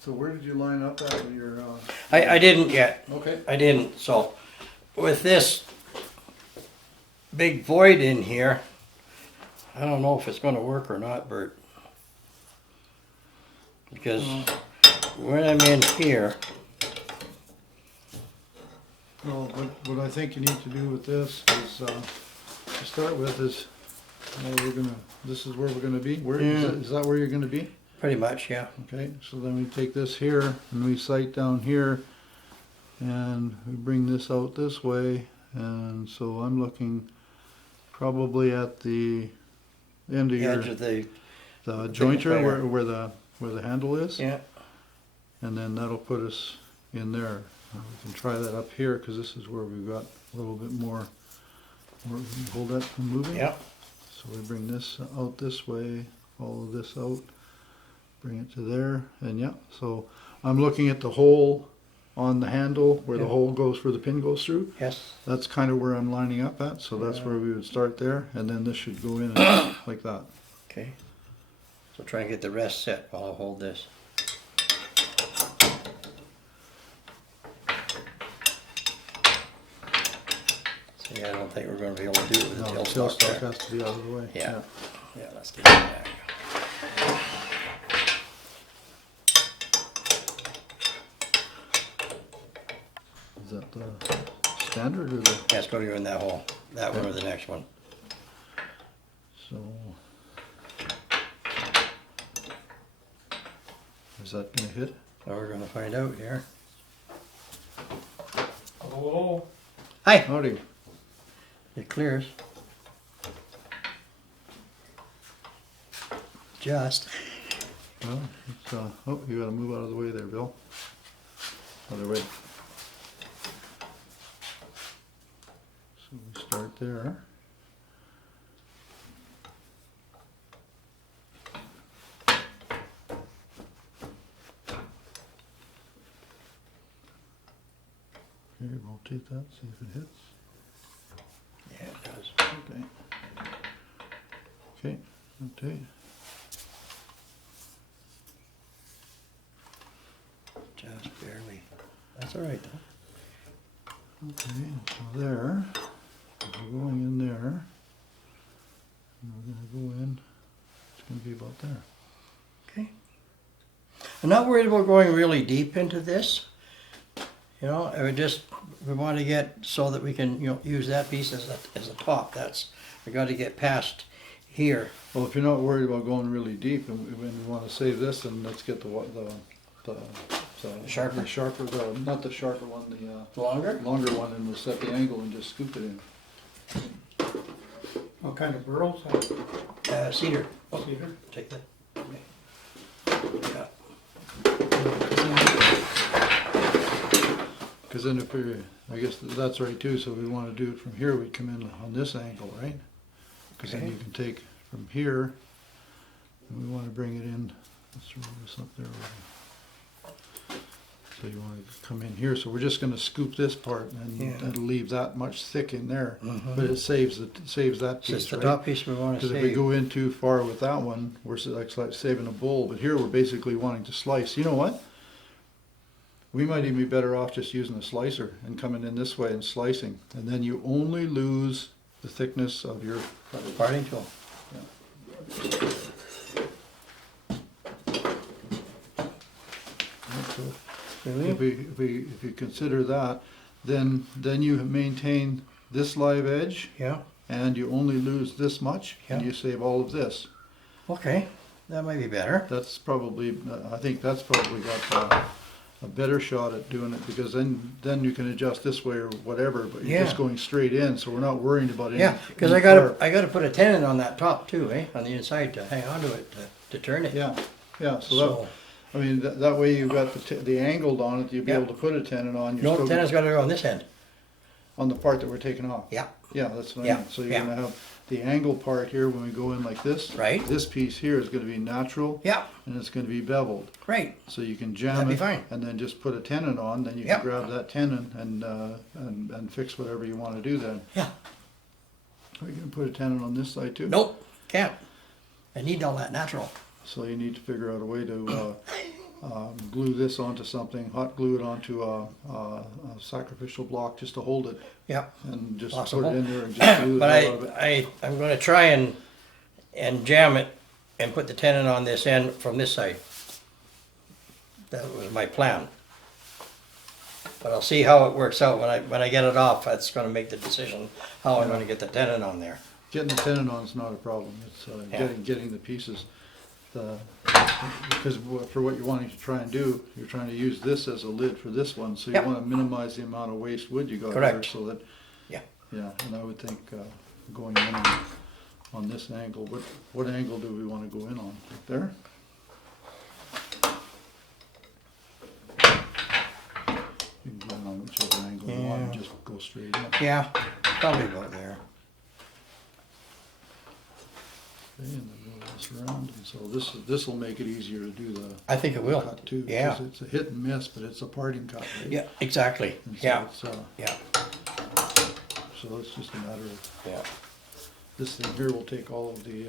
So where did you line up at with your? I didn't yet. Okay. I didn't. So with this big void in here, I don't know if it's going to work or not, Bert. Because when I'm in here, Well, what I think you need to do with this is to start with is this is where we're gonna be. Where is that where you're gonna be? pretty much, yeah. Okay. So then we take this here and we sight down here, and we bring this out this way, and so I'm looking probably at the end of The edge of the the jointer player. where the handle is. Yeah. And then that'll put us in there. We can try that up here because this is where we've got a little bit more. We can hold that from moving. Yeah. So we bring this out this way, follow this out, bring it to there, and yeah. So I'm looking at the hole on the handle where the hole goes, where the pin goes through. Yes. That's kind of where I'm lining up at. So that's where we would start there, and then this should go in and like that. Okay. So try and get the rest set while I hold this. See, I don't think we're going to be able to do it with the No, the tailstock tailstock there. has to be out of the way. Yeah. Yeah, let's get it back. Is that the standard or the? Yeah, it's going to go in that hole. That one or the next one. So, is that gonna hit? So we're going to find out here. Hello. Hi. Howdy. It clears. Just. Well, it's, oh, you gotta move out of the way there, Bill. Other way. So we start there. Here, rotate that, see if it hits. Yeah, it does. Okay. Okay, rotate. Just barely. That's all right though. Okay, so there, we're going in there, and we're gonna go in, it's gonna be about there. Okay. I'm not worried about going really deep into this. You know, we want to get so that we can, use that piece as a top. We got to get past here. Well, if you're not worried about going really deep, and we want to save this, then let's get the Sharper. Not the sharper one, the Longer? longer one, and we'll set the angle and just scoop it in. What kind of burls? Cedar. Cedar? Take that. Okay. Yeah. Because then if we, I guess that's right too, so we want to do it from here, we come in on this angle, right? Because then Okay. you can take from here, and we want to bring it in, let's roll this up there. So you want to come in here, so we're just going to scoop this part and leave that much thick in there, but it saves that It's piece, just the right? top piece we want to Because if we save. go in too far with that one, we're like saving a bowl, but here we're basically wanting to slice. You know what? We might even be better off just using a slicer and coming in this way and slicing, and then you only lose the thickness of your Parting tool. So if you consider that, then you maintain this live edge, Yeah. and you only lose this much, and Yeah. you save all of this. Okay. That might be better. That's probably, I think that's probably got a better shot at doing it, because then you can adjust this way or whatever, but you're just Yeah. going straight in, so we're not worrying about any. Yeah, because any I gotta put a tenon on that top too, on the inside to hang onto it to turn it. Yeah, yeah. So So that, I mean, that way you've got the angled on it. You'll be Yeah. able to put a tenon on. You're no, still the tenon's got to go on this end. on the part that we're taking off. Yeah. Yeah, that's what I Yeah, mean. So you're yeah. gonna have the angle part here when we go in like this. Right. This piece here is gonna be natural. Yeah. And it's gonna be beveled. Great. So you can jam That'd be it fine. and then just put a tenon on. Then you Yeah. can grab that tenon and fix whatever you want to do then. Yeah. Are you gonna put a tenon on this side too? Nope. Can't. I need all that natural. So you need to figure out a way to glue this onto something, hot glue it onto a sacrificial block just to hold it, Yep. and just Possible. put it in there and just glue the But hell out of it. I'm gonna try and jam it and put the tenon on this end from this side. That was my plan. But I'll see how it works out when I get it off. That's gonna make the decision how I'm gonna get the tenon on there. Getting the tenon on is not a problem, it's Yeah. getting the pieces. Because for what you're wanting to try and do, you're trying to use this as a lid for this one, so you Yep. want to minimize the amount of waste wood you got there, Correct. so that. Yeah. Yeah, and I would think going in on this angle, what angle do we want to go in on? Right there? You can go in on whichever angle you want, and Yeah. just go straight in. Yeah, probably about there. Okay, and then roll this around, and so this will make it easier to do the I think it will. cut too. Yeah. 'Cause it's a hit and miss, but it's a parting cut, right? Yeah, exactly. And so Yeah, it's, yeah, so it's just a matter of, yeah. this thing here will take all the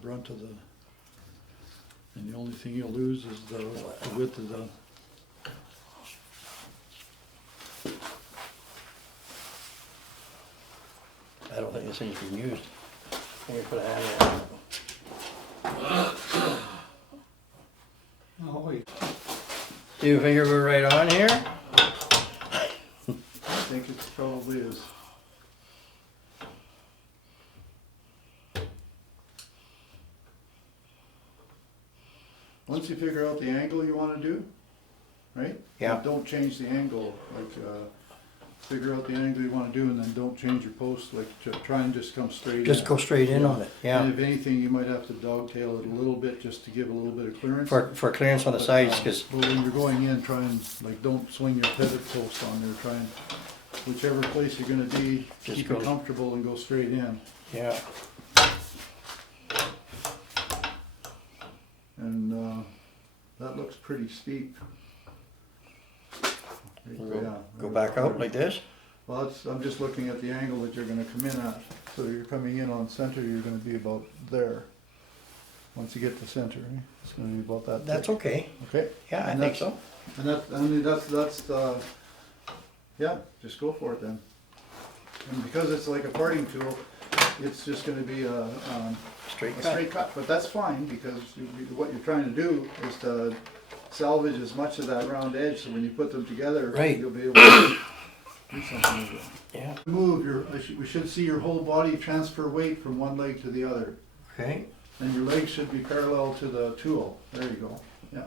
brunt of the, and the only thing you'll lose is the width of the. I don't think this thing's been used. Let me put a hand on it. Oh, wait. Do you figure we're right on here? I think it probably is. Once you figure out the angle you want to do, right? Yeah. Don't change the angle, like, figure out the angle you want to do and then don't change your post, like, try and just come straight in. Just go straight in on it, yeah. And if anything, you might have to dogtail it a little bit just to give a little bit of clearance. For clearance on the sides, because, But when you're going in, try and, like, don't swing your pivot post on there, try and, whichever place you're gonna be, Just keep go- it comfortable and go straight in. yeah. And, that looks pretty steep. Yeah. Go back out like this? Well, I'm just looking at the angle that you're gonna come in at, so you're coming in on center, you're gonna be about there. Once you get to center, eh? It's gonna be about that. That's thick. okay. Okay? Yeah, I And think that's- so. And that, I mean, that's, yeah, just go for it then. And because it's like a parting tool, it's just gonna be a Straight a cut. straight cut, but that's fine, because what you're trying to do is to salvage as much of that round edge, so when you put them together, Right. you'll be able to do something with it. Yeah, Move we should see your whole body transfer weight from one leg to the other, okay. and your legs should be parallel to the tool. There you go, yeah.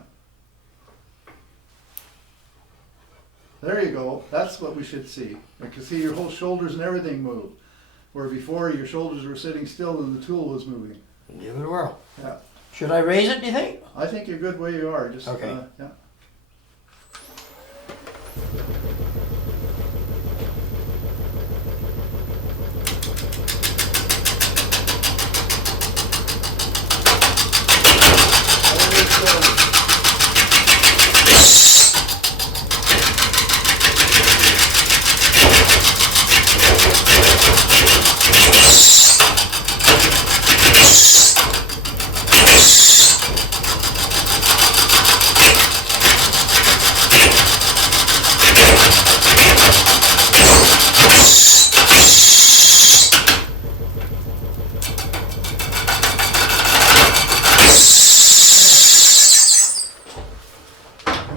There you go, that's what we should see. I can see your whole shoulders and everything move, where before your shoulders were sitting still and the tool was moving. Give it a whirl. Yeah. Should I raise it, do you think? I think you're good where you are, just, Okay. Yeah.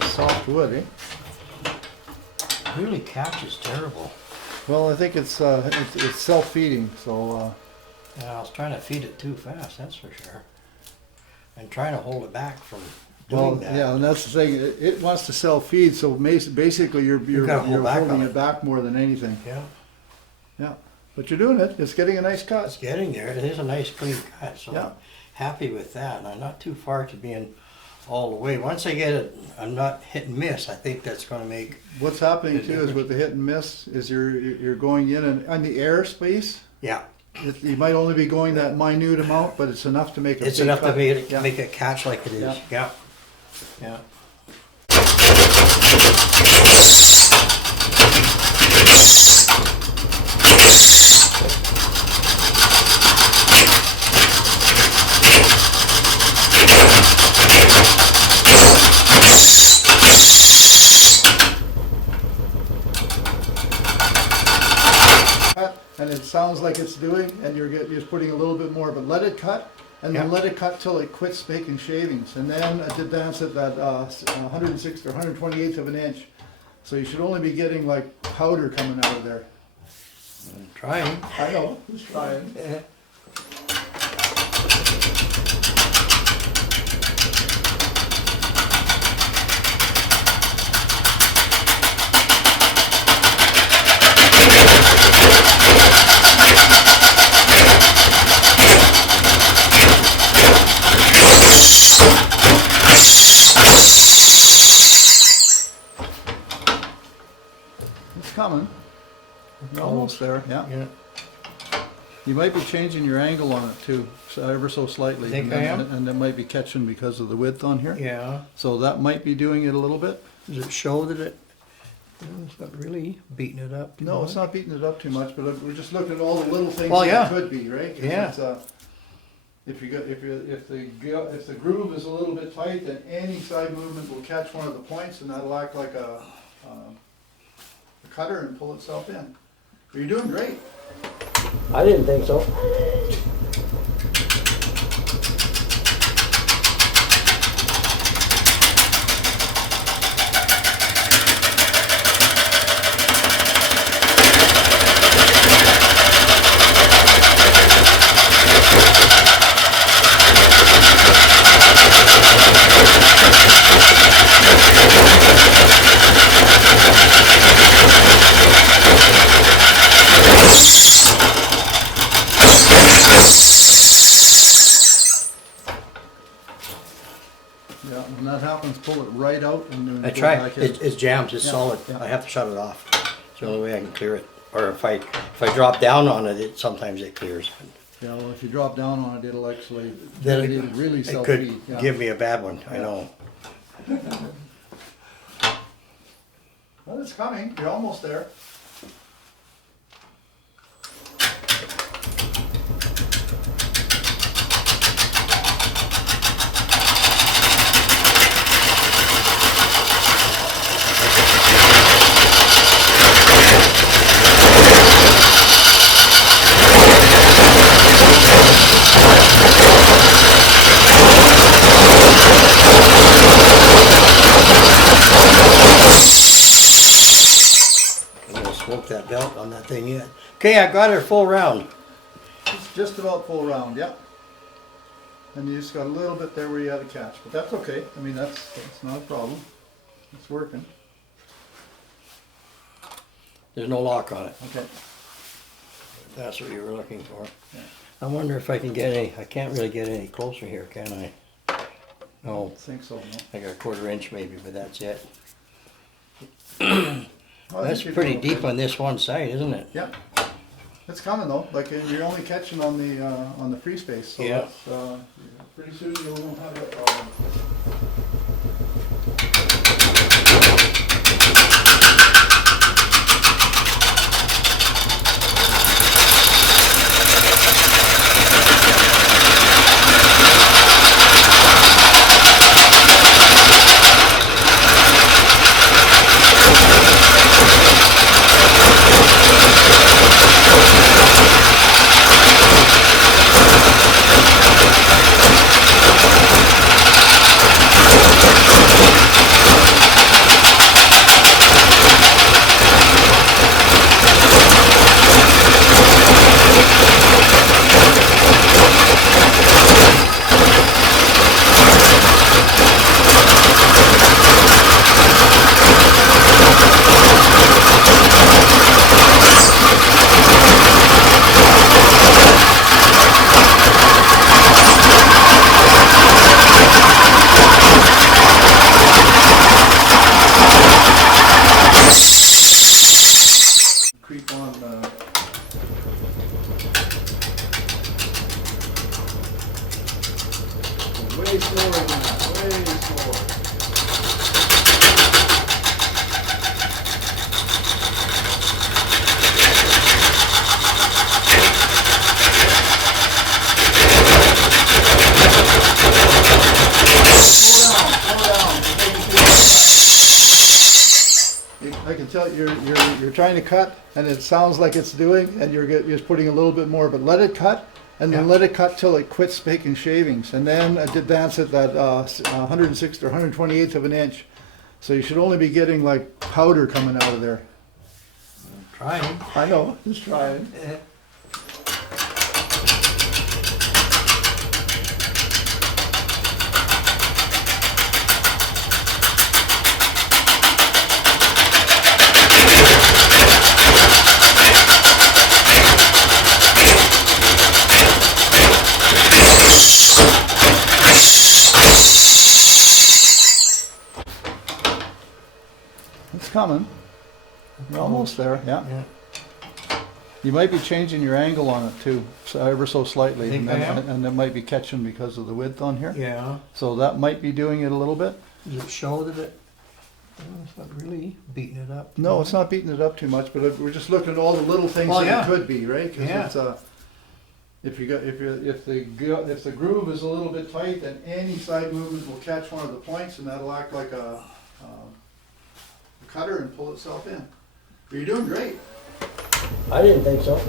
Soft wood, eh? Really catches terrible. Well, I think it's self-feeding, so, Yeah, I was trying to feed it too fast, that's for sure. And trying to hold it back from well, doing that. yeah, and that's the thing, it wants to self-feed, so basically you're gotta hold back holding on it it. back more than anything. Yeah, Yeah, but you're doing it, it's getting a nice it's cut. getting there. It is a nice clean cut, so Yeah. I'm happy with that. And I'm not too far to being all the way. Once I get it, I'm not hit and miss. I think that's gonna make, What's happening too is with the hit and miss, is you're going in and on the airspace, yeah, you might only be going that minute amount, but it's enough to make a it's big enough to cut. Yeah. make it catch like it is. Yeah. Yeah. feels like it's doing, and you're just putting a little bit more, but let it cut, and then Yeah. let it cut till it quits making shavings, and then advance it that 106 or 128th of an inch. So you should only be getting like powder coming out of there. Trying. I know, who's trying? It's coming. You're almost there, yeah. Yeah. You might be changing your angle on it too, so ever so slightly. Think and I then- am? And it might be catching because of the width on here. Yeah. So that might be doing it a little bit. Does it show that it's not really beating it up? No, it's not beating it up too much, but we're just looking at all the little things Well, that yeah. it could be, right? 'Cause Yeah. it's, if the groove is a little bit tight, then any side movement will catch one of the points, and that'll act like a cutter and pull itself in. But you're doing great. I didn't think so. Yeah, when that happens, pull it right out and then I go try. back in. It's jammed. It's Yeah, solid. yeah. I have to shut it off. It's the only way I can clear it. Or if I drop down on it, sometimes it clears. Yeah, well, if you drop down on it, it'll actually, Then it'll really It self-feed. could Yeah. give me a bad one. I know. Well, it's coming. You're almost there. I'm gonna smoke that belt on that thing yet. Okay, I got her full round. It's just about full round, yeah. And you just got a little bit there where you had to catch, but that's okay. I mean, that's not a problem. It's working. There's no lock on it. Okay. If that's what you were looking for. Yeah. I wonder if I can get any. I can't really get any closer here, can I? I No, don't think so, no. I got a 1/4 inch maybe, but that's it. Oh, I That's think you're pretty doing deep okay. on this one side, isn't it? Yeah. It's coming though, like you're only catching on the free space, so Yeah. that's, pretty soon you won't have that problem. can tell you're trying to cut, and it sounds like it's doing, and you're just putting a little bit more. But let it cut, and then Yeah. let it cut till it quits making shavings, and then advance it that 106 or 128th of an inch. So you should only be getting like powder coming out of there. Trying. I know, just trying. It's coming. We're almost there, yeah. Yeah. You might be changing your angle on it too, so ever so slightly, Think and, I am? and it might be catching because of the width on here. Yeah. So that might be doing it a little bit. Does it show that it? Well, it's not really beating it up. No, it's not beating it up too much, but we're just looking at all the little things Well, that yeah. it could be, right? 'Cause Yeah. it's, if the groove is a little bit tight, then any side movement will catch one of the points, and that'll act like a cutter and pull itself in. But you're doing great. I didn't think so.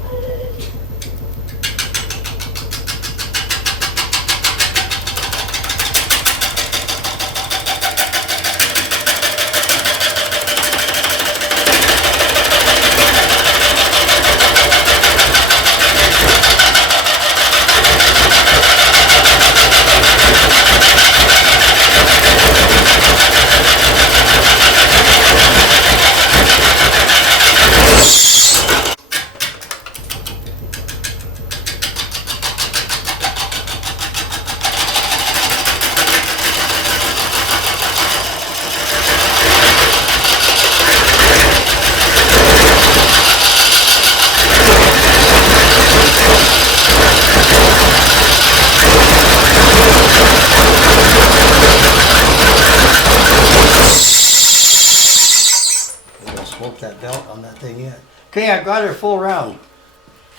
Smoke that belt on that thing yet. Okay, I got her full round.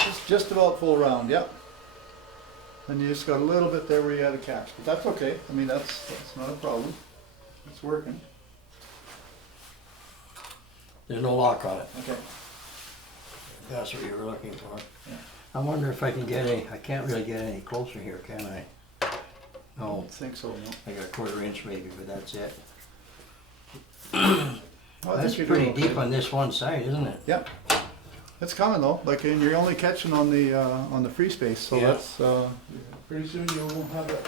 It's just about full round, yep. And you just got a little bit there where you had a catch, but that's okay. I mean, that's not a problem. It's working. There's no lock on it. Okay. That's what you were looking for. Yeah. I wonder if I can get any, I can't really get any closer here, can I? I No, don't think so, no. I got a 1/4 inch maybe, but that's it. Well, I That's think you're pretty doing okay. deep on this one side, isn't it? Yep. It's coming though, like, and you're only catching on the free space, so Yeah. that's, pretty soon you won't have it.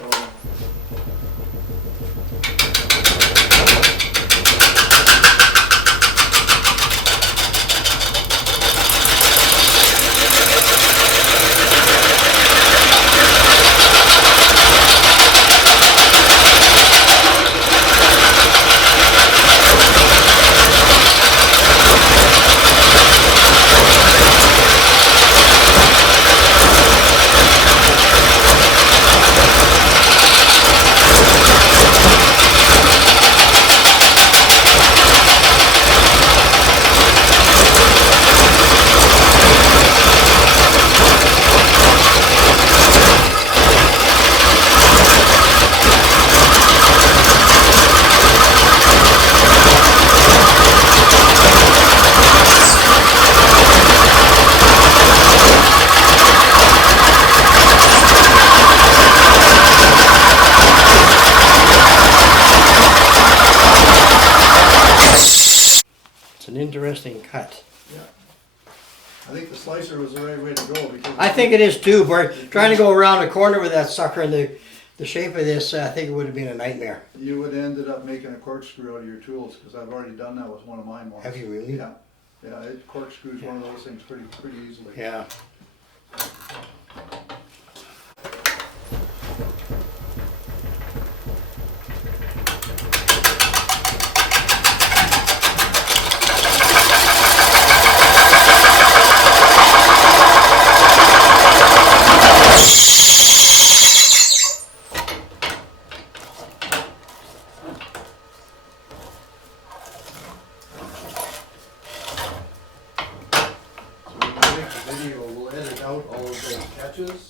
It's an interesting cut. I think the slicer was the right way to go because. I think it is too, but trying to go around a corner with that sucker and the shape of this, I think it would have been a nightmare. You would have ended up making a corkscrew out of your tools, because I've already done that with one of mine once. Have you really? Yeah, yeah, it corkscrews one of those things pretty easily. Yeah.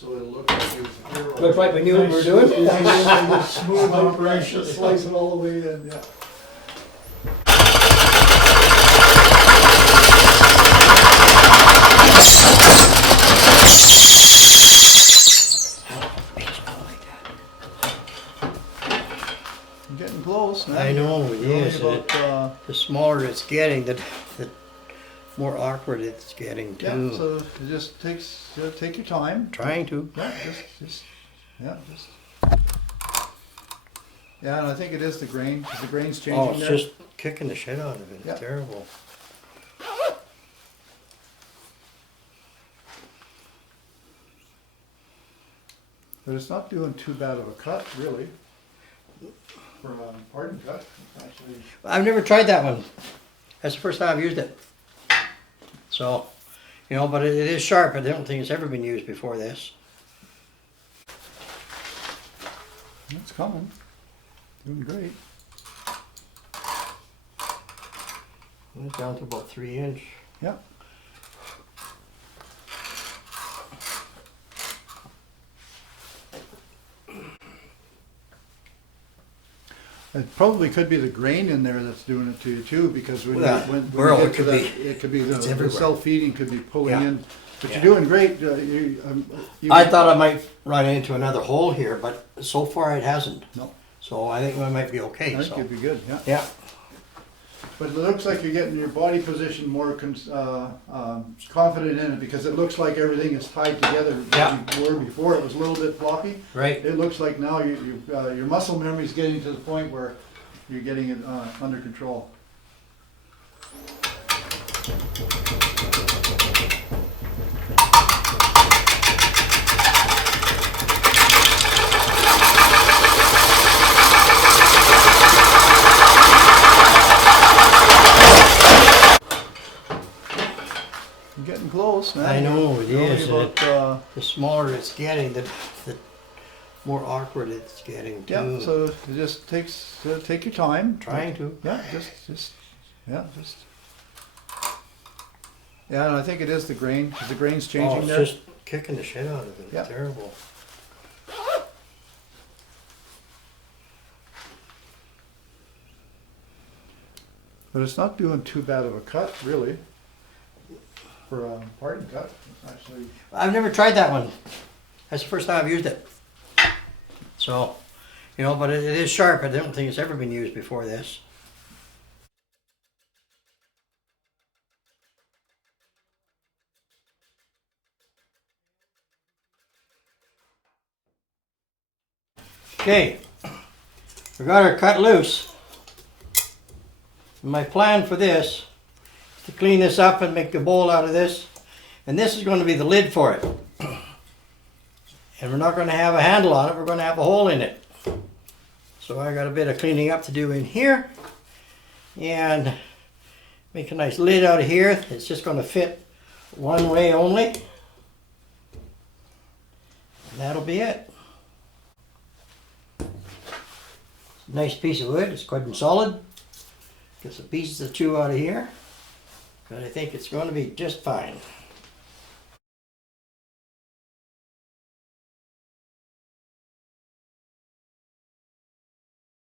So it'll look like you here. Looks like we knew what we were doing. Smooth operation, slice it all the way in, yeah. I'm getting close, man. I know it You're only is. about, The smaller it's getting, the more awkward it's getting yeah, too. so it just takes, take your time. Trying to. Yeah, yeah. Yeah, and I think it is the grain, 'cause the grain's changing Oh, it's there. just kicking the shit out of it. Yeah. It's terrible. But it's not doing too bad of a cut, really. For a pardon cut, it's actually. I've never tried that one. That's the first time I've used it. So, you know, but it is sharp. I don't think it's ever been used before this. It's coming. Doing great. It's down to about 3 inch. Yeah. It probably could be the grain in there that's doing it to you too, because when, Yeah, when Burl, you it get to could that, be- it could be it's the everywhere. self-feeding could be pulling Yeah. in. But Yeah. you're doing great. I thought I might run into another hole here, but so far it hasn't. No. So I think we might be okay. I think So. you'd be good, yeah. Yeah. But it looks like you're getting your body position more confident in it, because it looks like everything is tied together. Yeah. Where before it was a little bit floppy. Right. It looks like now your muscle memory is getting to the point where you're getting it under control. You're getting close, man. I know it You're only is. about, The smaller it's getting, the more awkward it's getting too. yeah, so it just takes, take your time. Trying to. Yeah, yeah. Yeah, and I think it is the grain, 'cause the grain's Oh, changing it's there. just kicking the shit out of it. Yeah. It's terrible. But it's not doing too bad of a cut, really. For a pardon cut, it's actually. I've never tried that one. That's the first time I've used it. So, you know, but it is sharp. I don't think it's ever been used before this. Okay, we got her cut loose. My plan for this is to clean this up and make a bowl out of this. And this is going to be the lid for it. And we're not going to have a handle on it, we're going to have a hole in it. So I got a bit of cleaning up to do in here. And make a nice lid out of here. It's just going to fit one way only. And that'll be it. Nice piece of wood, it's quite solid. Get some pieces of chew out of here. But I think it's going to be just fine.